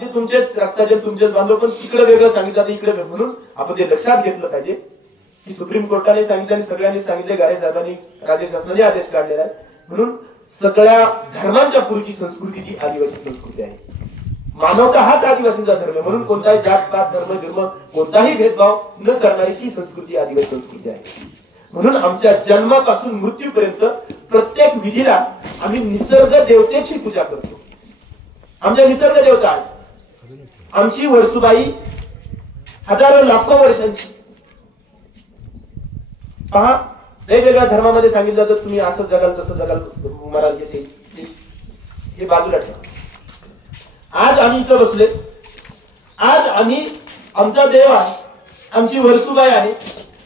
ते तुमचेच रक्ताचे तुमचेच बांधव, पण तिकडे वेगळं सांगितलं इकडे वेगळं. म्हणून आपण ते लक्षात घेतलं पाहिजे की सुप्रीम कोर्टाने सांगितलं आणि सगळ्यांनी सांगितले, गारे साहेबांनी राज्य शासनाने आदेश काढलेला आहे. म्हणून सगळ्या धर्मांच्या पूर्वीची संस्कृती ती आदिवासी संस्कृती आहे. मानवता हाच आदिवासींचा धर्म आहे. म्हणून कोणताही जात पात धर्म कोणताही भेदभाव न करणारी ती संस्कृती आदिवासी संस्कृती आहे. म्हणून आमच्या जन्मापासून मृत्यूपर्यंत प्रत्येक विधीला आम्ही निसर्ग देवतेची पूजा करतो. आमच्या निसर्ग देवता आहे. आमची वर्सुबाई हजारो लाखो वर्षांची. पहा, वेगवेगळ्या धर्मामध्ये सांगितलं तर तुम्ही असं जगाल तसं जगाल म्हणाल, हे बाजूला ठेवा. आज आम्ही इथं बसले, आज आम्ही आमचा देव आहे, आमची वर्सुबाई आहे,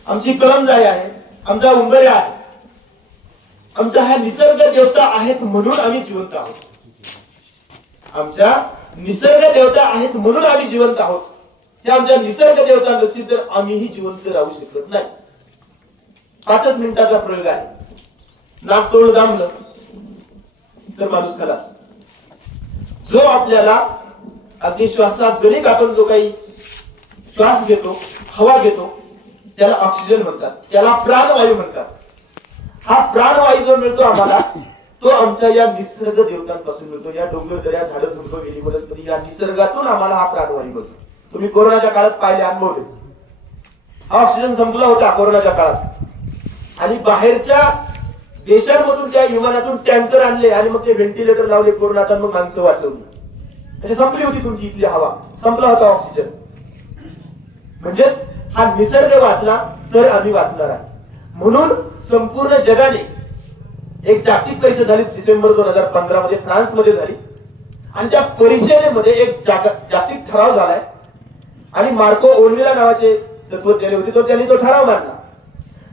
आमची कळमजाई आहे, आमचा उंबऱ्या आहे, आमचा हा निसर्ग देवता आहेत म्हणून आम्ही जिवंत आहोत. आमच्या निसर्ग देवता आहेत म्हणून आम्ही जिवंत आहोत. हे आमच्या निसर्ग देवता नसतील तर आम्हीही जिवंत राहू शकत नाही. 5 मिनिटाचा प्रयोग आहे. नाक तोंड दामलं तर माणूस खलास. जो आपल्याला अगदी श्वासात गणित आपण जो काही श्वास घेतो, हवा घेतो, त्याला ऑक्सिजन म्हणतात, त्याला प्राणवायू म्हणतात. हा प्राणवायू जो मिळतो आम्हाला तो आमच्या या निसर्ग देवतांपासून मिळतो. या डोंगर दऱ्या झाडं झुडपं वेली वनस्पती या निसर्गातून आम्हाला हा प्राणवायू मिळतो. तुम्ही कोरोनाच्या काळात पाहिले, अनुभवले. हा ऑक्सिजन संपला होता कोरोनाच्या काळात आणि बाहेरच्या देशांमधून त्या विमानातून टँकर आणले आणि मग ते व्हेंटिलेटर लावले कोरोनात, मग माणसं वाचवली. म्हणजे संपली होती तुमची इथली हवा, संपला होता ऑक्सिजन. म्हणजेच हा निसर्ग वाचला तर आम्ही वाचणार आहे. म्हणून संपूर्ण जगाने एक जागतिक परिषद झाली डिसेंबर 2015 मध्ये फ्रान्स मध्ये झाली आणि त्या परिषदेमध्ये एक जागतिक ठराव झालाय आणि मार्को ओर्निला नावाचे तत्वज्ञानी होते, तर त्यांनी तो ठराव मांडला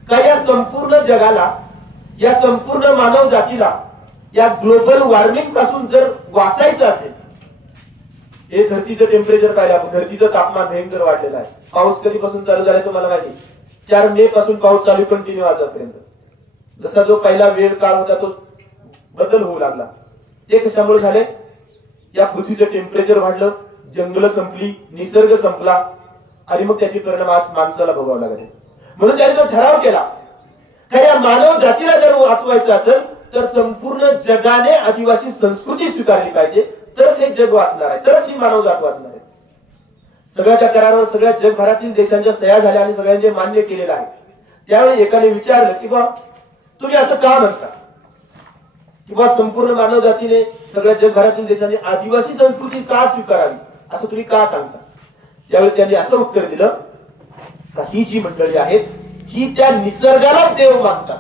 का या संपूर्ण जगाला, या संपूर्ण मानव जातीला या ग्लोबल वॉर्मिंग पासून जर वाचायचं असेल, हे धरतीचं टेम्परेचर पाहिलं आपण, धरतीचं तापमान भयंकर वाढलेलं आहे. पाऊस कधीपासून चालू झालाय तुम्हाला माहिती? 4 मे पासून पाऊस चालू कंटिन्यू आजपर्यंत. जसा जो पहिला वेळ काळ होता तो बदल होऊ लागला. ते कशामुळे झाले? या पृथ्वीचं टेम्परेचर वाढलं, जंगल संपली, निसर्ग संपला आणि मग त्याचे परिणाम आज माणसाला भोगावे लागले. म्हणून त्यांनी जो ठराव केला का या मानव जातीला जर वाचवायचं असेल तर संपूर्ण जगाने आदिवासी संस्कृती स्वीकारली पाहिजे, तरच हे जग वाचणार आहे, तरच ही मानव जात वाचणार आहे. सगळ्याच्या करारावर सगळ्या जगभरातील देशांच्या सह्या झाल्या आणि सगळ्यांनी मान्य केलेलं आहे. त्यावेळी एकाने विचारलं की बा तुम्ही असं का म्हणता की बा संपूर्ण मानव जातीने सगळ्या जगभरातील देशांनी आदिवासी संस्कृती का स्वीकारावी असं तुम्ही का सांगता? त्यावेळी त्यांनी असं उत्तर दिलं का ही जी मंडळी आहेत ही त्या निसर्गाला देव मानतात.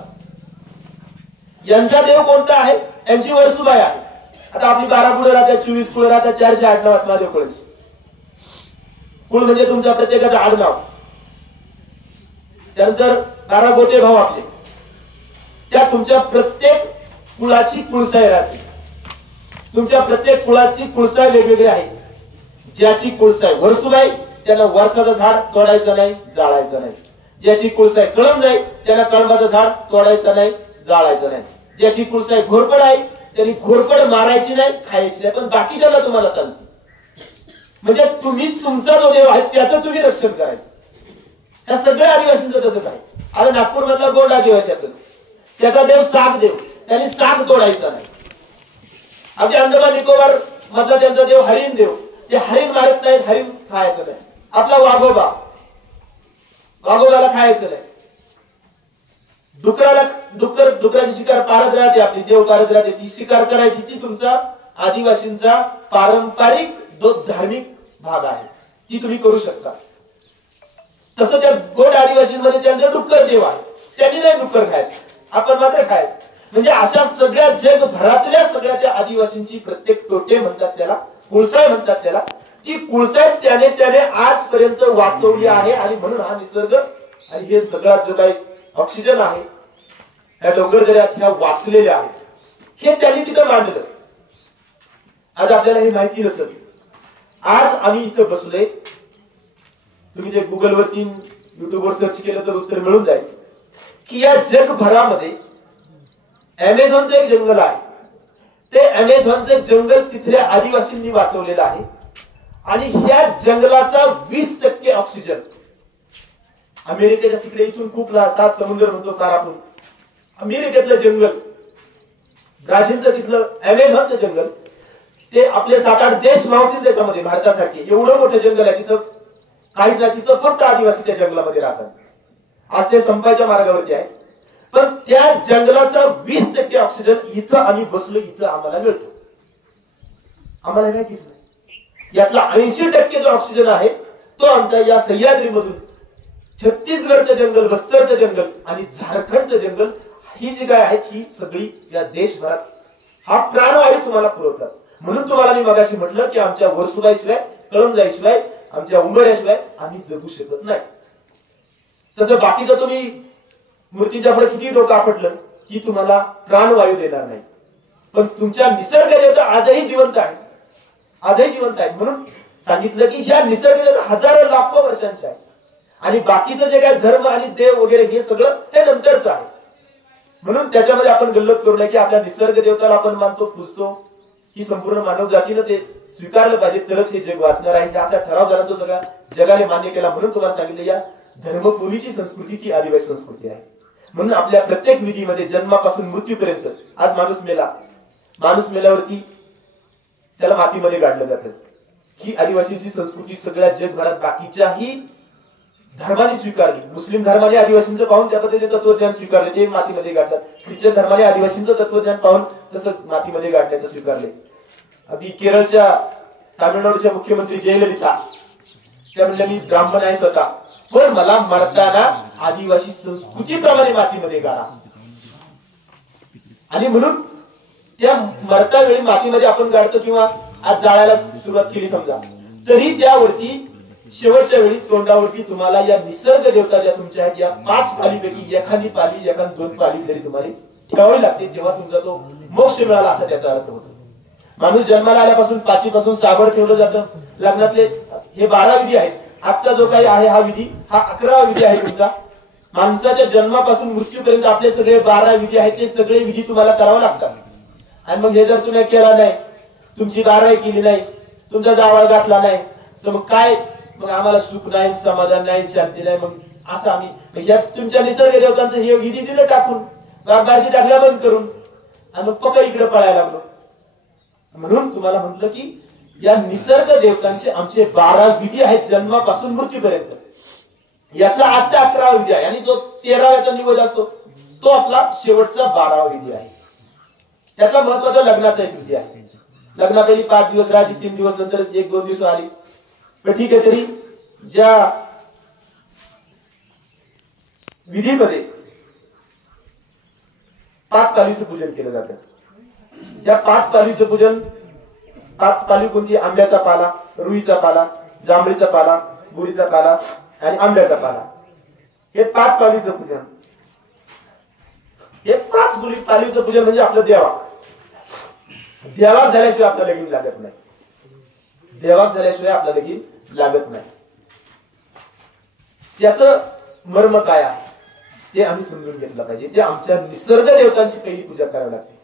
यांचा देव कोणता आहे? यांची वर्सुबाई आहे. आता आपली 12 कुळ राहतात, 24 कुळ राहतात, 408 नाव महादेव कुळाची. कुळ म्हणजे तुमच्या प्रत्येकाचं आडनाव. त्यानंतर 12 गोते भाऊ आपले, त्या तुमच्या प्रत्येक कुळाची कुळसाई राहते. तुमच्या प्रत्येक कुळाची कुळसाई वेगवेगळी आहे. ज्याची कुळसाई वर्सुबाई त्याला वर्षाचं झाड तोडायचं नाही, जाळायचं नाही. ज्याची कुळसाई कळमजाई त्याला कळंबाचं झाड तोडायचं नाही, जाळायचं नाही. ज्याची कुळसाई घोरपड आहे त्यांनी घोरपड मारायची नाही, खायची नाही, पण बाकीच्याला तुम्हाला चालतं. म्हणजे तुम्ही तुमचा जो देव आहे त्याचं तुम्ही रक्षण करायचं. या सगळ्या आदिवासींचं तसंच आहे. आता नागपूर मधला गोंड आदिवासी असेल, त्याचा देव साग देव, त्यांनी साग तोडायचा नाही. अगदी अंदमान निकोबार मधला त्यांचा देव हरिण देव, ते हरिण मारत नाहीत, हरिण खायचं नाही. आपला वाघोबा, वाघोबाला खायचं नाही. डुकराची शिकार पारत राहते, आपली देव पारत राहते, ती शिकार करायची. ती तुमचा आदिवासींचा पारंपरिक धार्मिक भाग आहे, ती तुम्ही करू शकता. तसं त्या गोंड आदिवासींमध्ये त्यांचं डुक्कर देव आहे, त्यांनी नाही डुक्कर खायचं, आपण मात्र खायचं. म्हणजे अशा सगळ्या जगभरातल्या सगळ्या त्या आदिवासींची प्रत्येक टोटे म्हणतात त्याला, कुळसाई म्हणतात त्याला, ती कुळसाई त्याने आजपर्यंत वाचवली आहे. आणि म्हणून हा निसर्ग आणि हे सगळा जो काही ऑक्सिजन आहे या डोंगरदऱ्यात ह्या वाचलेल्या आहेत, हे त्यांनी तिथं मांडलं. आज आपल्याला हे माहिती नसेल. आज आम्ही इथं बसलोय, तुम्ही जे गुगल वरती युट्यूबवर सर्च केलं तर उत्तर मिळून जाईल की या जगभरामध्ये अमेझॉनचं एक जंगल आहे. ते अमेझॉनचं जंगल तिथल्या आदिवासींनी वाचवलेलं आहे आणि ह्या जंगलाचा 20% ऑक्सिजन अमेरिकेच्या तिकडे इथून खूप 7 समुद्र म्हणतो पार आपण, अमेरिकेतलं जंगल, ब्राझीलचं तिथलं अमेझॉनचं जंगल, ते आपले 7-8 देश मावतील त्याच्यामध्ये भारतासारखे एवढं मोठं जंगल आहे. तिथं काहीच नाही, तिथं फक्त आदिवासी त्या जंगलामध्ये राहतात. आज ते संपायच्या मार्गावरती आहे. पण त्या जंगलाचा 20% ऑक्सिजन इथं आम्ही बसलो, इथं आम्हाला मिळतो. आम्हाला माहितीच नाही. यातला 80% जो ऑक्सिजन आहे तो आमच्या या सह्याद्रीमधून छत्तीसगडचं जंगल, बस्तरचं जंगल आणि झारखंडचं जंगल, ही जी काय आहेत ही सगळी या देशभरात हा प्राणवायू तुम्हाला पुरवतात. म्हणून तुम्हाला मी मगाशी म्हटलं की आमच्या वर्सुगाईशिवाय, कळमजाईशिवाय, आमच्या उंबऱ्याशिवाय आम्ही जगू शकत नाही. तसं बाकीचं तुम्ही मूर्तीच्या पुढे किती डोकं आपटलं की तुम्हाला प्राणवायू देणार नाही. पण तुमच्या निसर्ग देवता आजही जिवंत आहे, आजही जिवंत आहे. म्हणून सांगितलं की ह्या निसर्ग देवता हजारो लाखो वर्षांच्या आहे. आणि बाकीचं जे काय धर्म आणि देव वगैरे हे सगळं हे नंतरचं आहे. म्हणून त्याच्यामध्ये आपण गल्लत करू नये की आपल्या निसर्ग देवताला आपण मानतो, पूजतो, ही संपूर्ण मानव जातीनं ते स्वीकारलं पाहिजे, तरच हे जग वाचणार आहे. असा ठराव झाला तो सगळ्या जगाने मान्य केला. म्हणून तुम्हाला सांगितलं या धर्मपूर्वीची संस्कृती ती आदिवासी संस्कृती आहे. म्हणून आपल्या प्रत्येक विधीमध्ये जन्मापासून मृत्यूपर्यंत, आज माणूस मेला, माणूस मेल्यावरती त्याला मातीमध्ये गाडलं जातं. ही आदिवासींची संस्कृती सगळ्या जगभरात बाकीच्याही धर्माने स्वीकारली. मुस्लिम धर्माने आदिवासींचं पाहून त्या पद्धतीने तत्वज्ञान स्वीकारले, ते मातीमध्ये गाडतात. ख्रिश्चन धर्माने आदिवासींचं तत्वज्ञान पाहून तसं मातीमध्ये गाडण्याचं स्वीकारले. अगदी केरळच्या, तामिळनाडूच्या मुख्यमंत्री जयललिता त्या म्हणल्या मी ब्राह्मण आहे स्वतः, पण मला मरताना आदिवासी संस्कृतीप्रमाणे मातीमध्ये गाडा. आणि म्हणून त्या मरता वेळी मातीमध्ये आपण गाडतो किंवा आज जाळायला सुरुवात केली समजा, तरी त्यावरती शेवटच्या वेळी तोंडावरती तुम्हाला या निसर्ग देवता ज्या तुमच्या आहेत या 5 पालीपैकी एखादी पाली, एखादी 2 पाली तरी तुम्हाला ठेवावी लागते, तेव्हा तुमचा तो मोक्ष मिळाला असा त्याचा अर्थ होतो. माणूस जन्माला आल्यापासून 5 पासून 6 वर ठेवलं जातं. लग्नातले हे 12 विधी आहेत. आजचा जो काही आहे हा विधी, हा 11वा विधी आहे तुमचा. माणसाच्या जन्मापासून मृत्यूपर्यंत आपले सगळे 12 विधी आहेत, ते सगळे विधी तुम्हाला करावे लागतात. आणि मग हे जर तुम्ही केला नाही, तुमची 12 केली नाही, तुमचा जावळ घातला नाही, तर मग काय, मग आम्हाला सुख नाही, समाधान नाही, शांती नाही. मग असं आम्ही तुमच्या निसर्ग देवतांचं हे विधी दिलं टाकून, बारशी टाकल्या बंद करून, आणि मग पक्का इकडे पळायला लागलो. म्हणून तुम्हाला म्हटलं की या निसर्ग देवतांचे आमचे 12 विधी आहेत जन्मापासून मृत्यूपर्यंत. यातला आजचा 11वा विधी आहे आणि जो 13व्याचा निवड असतो तो आपला शेवटचा 12वा विधी आहे. त्यातला महत्वाचा लग्नाचा एक विधी आहे. लग्नापैकी 5 दिवस राहायची, 3 दिवस नंतर 1-2 दिवस आली, पण ठीक आहे. तरी ज्या विधीमध्ये 5 पालीचं पूजन केलं जातं, या 5 पालीचं पूजन, 5 पाली कोणती? आंब्याचा पाला, रुईचा पाला, जांभळीचा पाला, बोरीचा पाला आणि आंब्याचा पाला, हे 5 पालीचं पूजन. हे 5 पालीचं पूजन म्हणजे आपलं देवा. देवात झाल्याशिवाय आपला लगीन लागत नाही, देवात झाल्याशिवाय आपला लगीन लागत नाही. त्याचं मर्म काय आहे ते आम्ही समजून घेतलं पाहिजे. ते आमच्या निसर्ग देवतांची पहिली पूजा करावी लागते.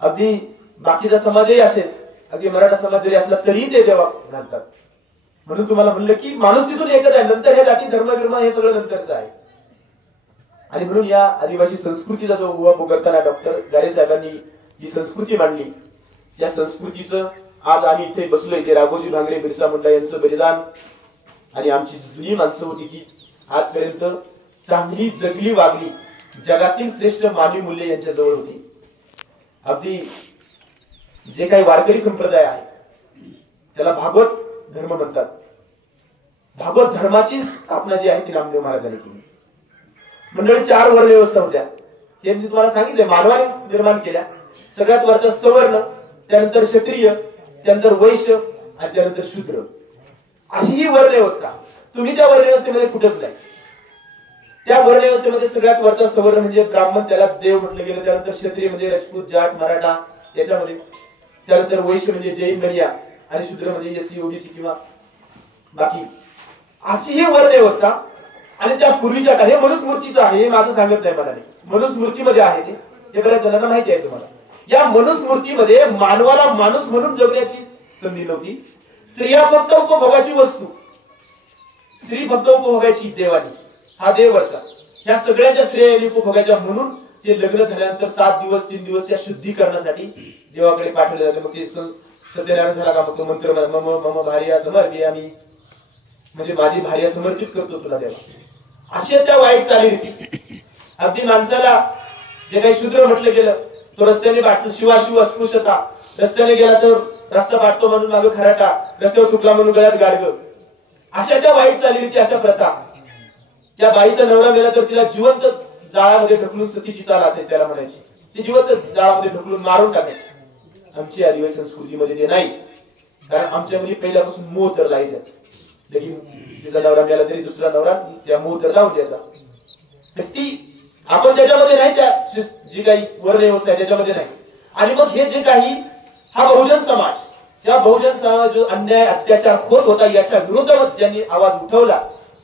अगदी बाकीचा समाजही असेल, अगदी मराठा समाज जरी असला तरी ते देवा घालतात. म्हणून तुम्हाला म्हणलं की माणूस तिथून एकच आहे, नंतर हे जाती धर्म बिर्म हे सगळं नंतरचं आहे. आणि म्हणून या आदिवासी संस्कृतीचा जो उहापोह करताना डॉक्टर गारे साहेबांनी जी संस्कृती मांडली, या संस्कृतीचं आज आम्ही इथे बसलोय. ते राघोजी भांगरे, बिरसा मुंडा यांचं बलिदान आणि आमची जुनी माणसं होती की आजपर्यंत चांगली जगली वागली, जगातील श्रेष्ठ मानवी मूल्य यांच्या जवळ होती. अगदी जे काही वारकरी संप्रदाय आहे त्याला भागवत धर्म म्हणतात. भागवत धर्माची स्थापना जी आहे ती नामदेव महाराजांनी केली. मंडळी 4 वर्ण व्यवस्था होत्या, हे मी तुम्हाला सांगितले, मानवाने निर्माण केल्या. सगळ्यात वरचा सवर्ण, त्यानंतर क्षत्रिय, त्यानंतर वैश्य आणि त्यानंतर शूद्र, अशी ही वर्ण व्यवस्था. तुम्ही त्या वर्ण व्यवस्थेमध्ये कुठेच नाही. त्या वर्ण व्यवस्थेमध्ये सगळ्यात वरचा सवर्ण म्हणजे ब्राह्मण, त्यालाच देव म्हटलं गेलं. त्यानंतर क्षत्रिय म्हणजे राजपूत, जाट, मराठा याच्यामध्ये, त्यानंतर वैश्य म्हणजे जैन, बनिया आणि शूद्र म्हणजे एससी, ओबीसी किंवा बाकी, अशी ही वर्ण व्यवस्था. आणि त्या पूर्वीच्या काळी, हे मनुस्मृतीचं आहे, हे माझं सांगत नाही मला, मनुस्मृतीमध्ये आहे ते, हे बऱ्याच जणांना माहिती आहे तुम्हाला. या मनुस्मृतीमध्ये मानवाला माणूस म्हणून जगण्याची संधी नव्हती. स्त्रिया फक्त उपभोगाची वस्तू, स्त्री फक्त उपभोगाची देवानी, हा देवचा. ह्या सगळ्याच्या स्त्रिया उपभोगाच्या म्हणून ते लग्न झाल्यानंतर 7 दिवस 3 दिवस त्या शुद्धीकरणासाठी देवाकडे पाठवले जाते. मग ते सत्यनारायण झाला का मग तो मंत्र मम भार्या समर्पी आम्ही, म्हणजे माझी भार्या समर्पित करतो तुला देवा. अशा त्या वाईट चालीरीती. अगदी माणसाला जे काही शूद्र म्हटलं गेलं, तो रस्त्याने बाटलं शिवाशिव अस्पृश्यता, रस्त्याने गेला तर रस्ता बाटतो म्हणून मागं खराटा, रस्त्यावर चुकला म्हणून गळ्यात गाडगं, अशा त्या वाईट चालीरीती, अशा प्रथा. त्या बाईचा नवरा गेला तर तिला जिवंत जाळामध्ये ढकलून, सतीची चाल असेल त्याला म्हणायची, ती जिवंत जाळामध्ये ढकलून मारून टाकायची. आमची आदिवासी संस्कृतीमध्ये ते नाही, कारण आमच्यामध्ये पहिल्यापासून मोह तर लाईत तिचा नवरा गेला तरी दुसरा नवरा त्या मोह तर लावून द्यायचा. ती आपण त्याच्यामध्ये नाही, त्या जी काही वर्ण व्यवस्था आहे त्याच्यामध्ये नाही. आणि मग हे जे काही हा बहुजन समाज, त्या बहुजन समाज जो अन्याय अत्याचार होत होता याच्या विरोधात ज्यांनी आवाज उठवला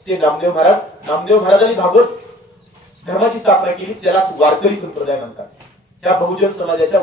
ते नामदेव महाराज. नामदेव महाराजांनी भागवत धर्माची स्थापना केली, त्यालाच वारकरी संप्रदाय म्हणतात. त्या बहुजन समाजाच्या